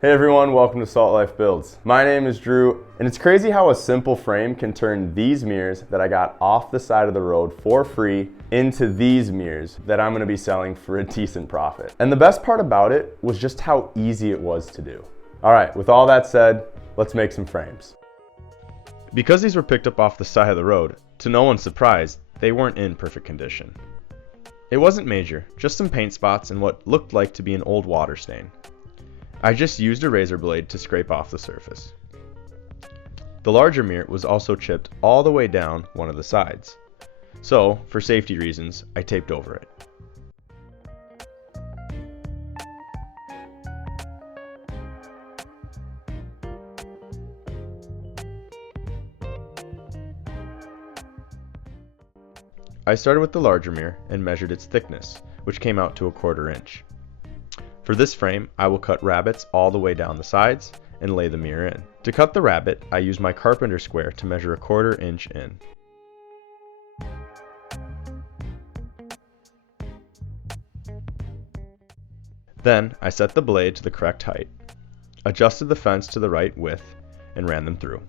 Hey everyone, welcome to Salt Life Builds. My name is Drew, and it's crazy how a simple frame can turn these mirrors that I got off the side of the road for free into these mirrors that I'm gonna be selling for a decent profit. And the best part about it was just how easy it was to do. All right, with all that said, let's make some frames. Because these were picked up off the side of the road, to no one's surprise, they weren't in perfect condition. It wasn't major, just some paint spots and what looked like to be an old water stain. I just used a razor blade to scrape off the surface. The larger mirror was also chipped all the way down one of the sides. So, for safety reasons, I taped over it. I started with the larger mirror and measured its thickness, which came out to 1/4 inch. For this frame, I will cut rabbets all the way down the sides and lay the mirror in. To cut the rabbet, I use my carpenter square to measure 1/4 inch in. Then, I set the blade to the correct height, adjusted the fence to the right width, and ran them through.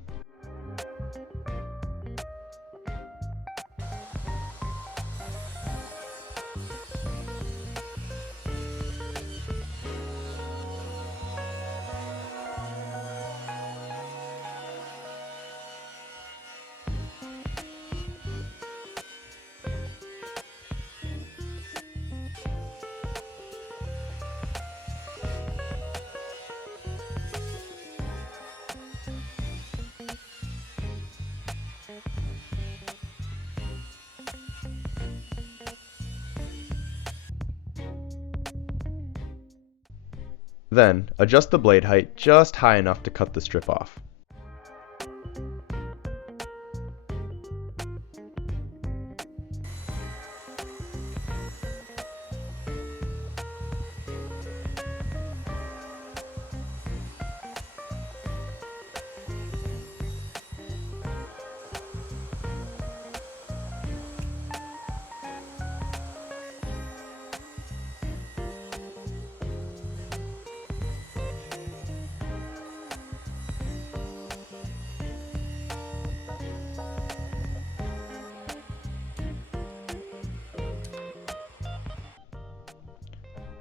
Then, adjust the blade height just high enough to cut the strip off.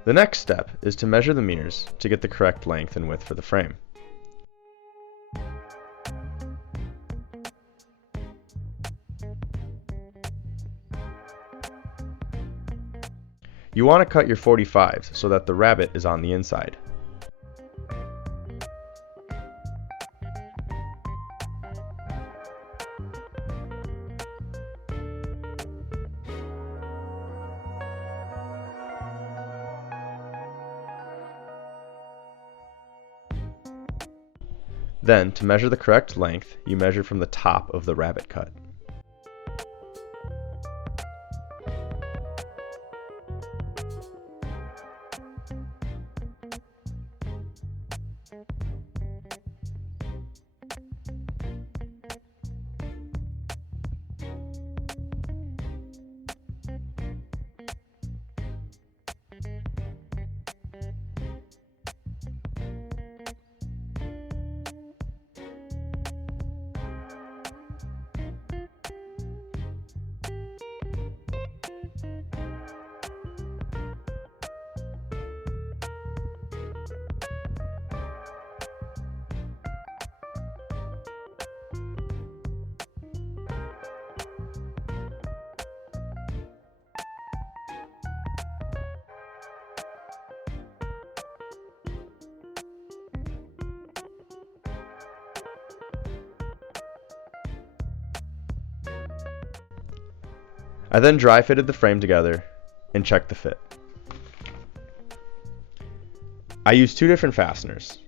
The next step is to measure the mirrors to get the correct length and width for the frame. You want to cut your 45s so that the rabbet is on the inside. Then, to measure the correct length, you measure from the top of the rabbet cut. I then dry fitted the frame together and checked the fit. I used 2 different fasteners.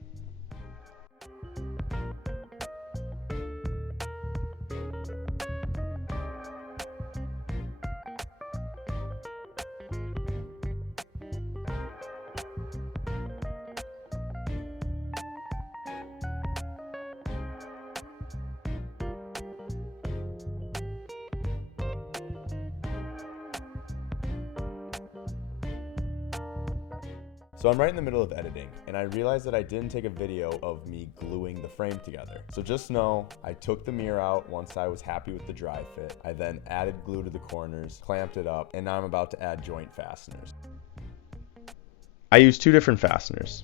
So I'm right in the middle of editing, and I realized that I didn't take a video of me gluing the frame together. So just know, I took the mirror out once I was happy with the dry fit. I then added glue to the corners, clamped it up, and now I'm about to add joint fasteners. I used 2 different fasteners.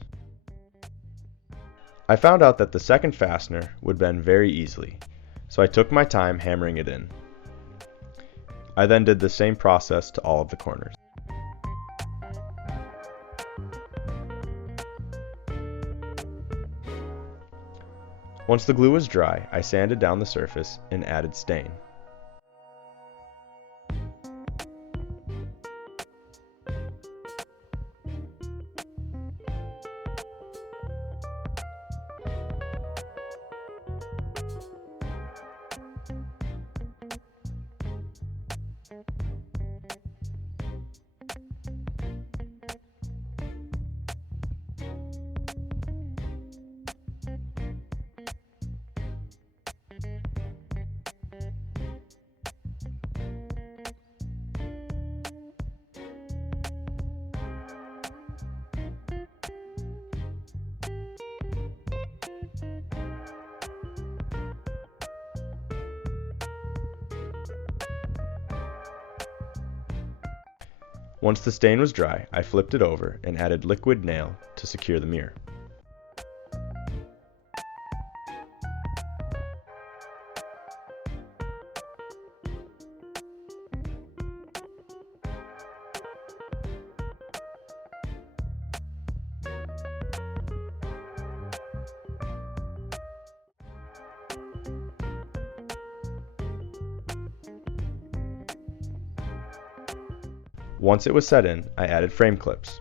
I found out that the second fastener would bend very easily, so I took my time hammering it in. I then did the same process to all of the corners. Once the glue was dry, I sanded down the surface and added stain. Once the stain was dry, I flipped it over and added liquid nail to secure the mirror. Once it was set in, I added frame clips.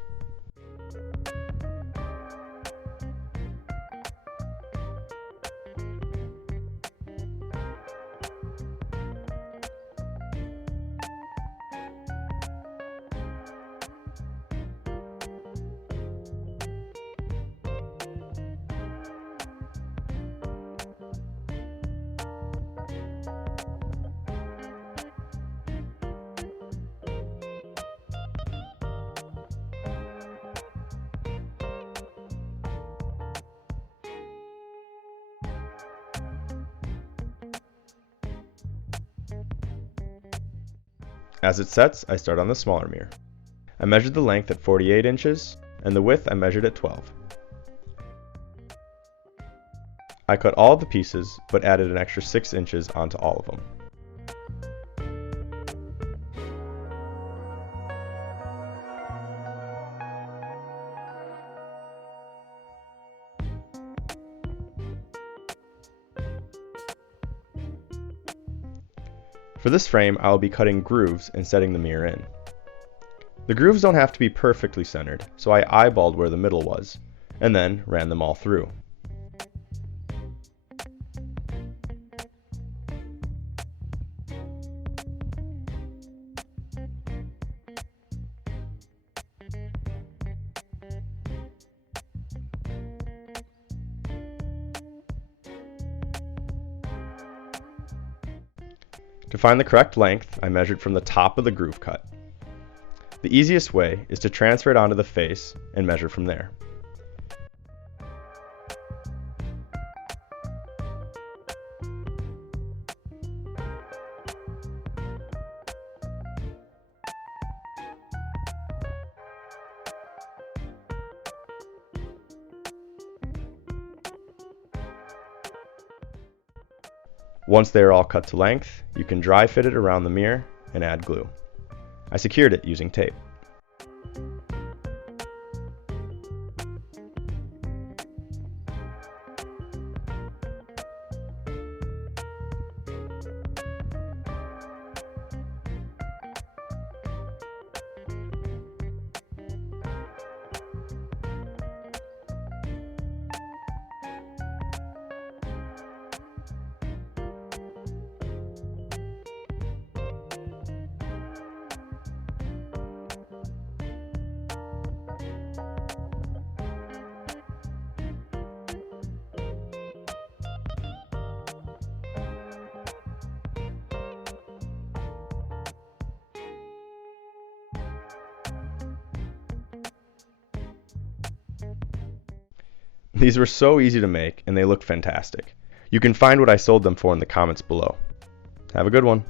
As it sets, I start on the smaller mirror. I measured the length at 48 inches, and the width I measured at 12. I cut all of the pieces, but added an extra 6 inches onto all of them. For this frame, I will be cutting grooves and setting the mirror in. The grooves don't have to be perfectly centered, so I eyeballed where the middle was, and then ran them all through. To find the correct length, I measured from the top of the groove cut. The easiest way is to transfer it onto the face and measure from there. Once they are all cut to length, you can dry fit it around the mirror and add glue. I secured it using tape. These were so easy to make and they looked fantastic. You can find what I sold them for in the comments below. Have a good one.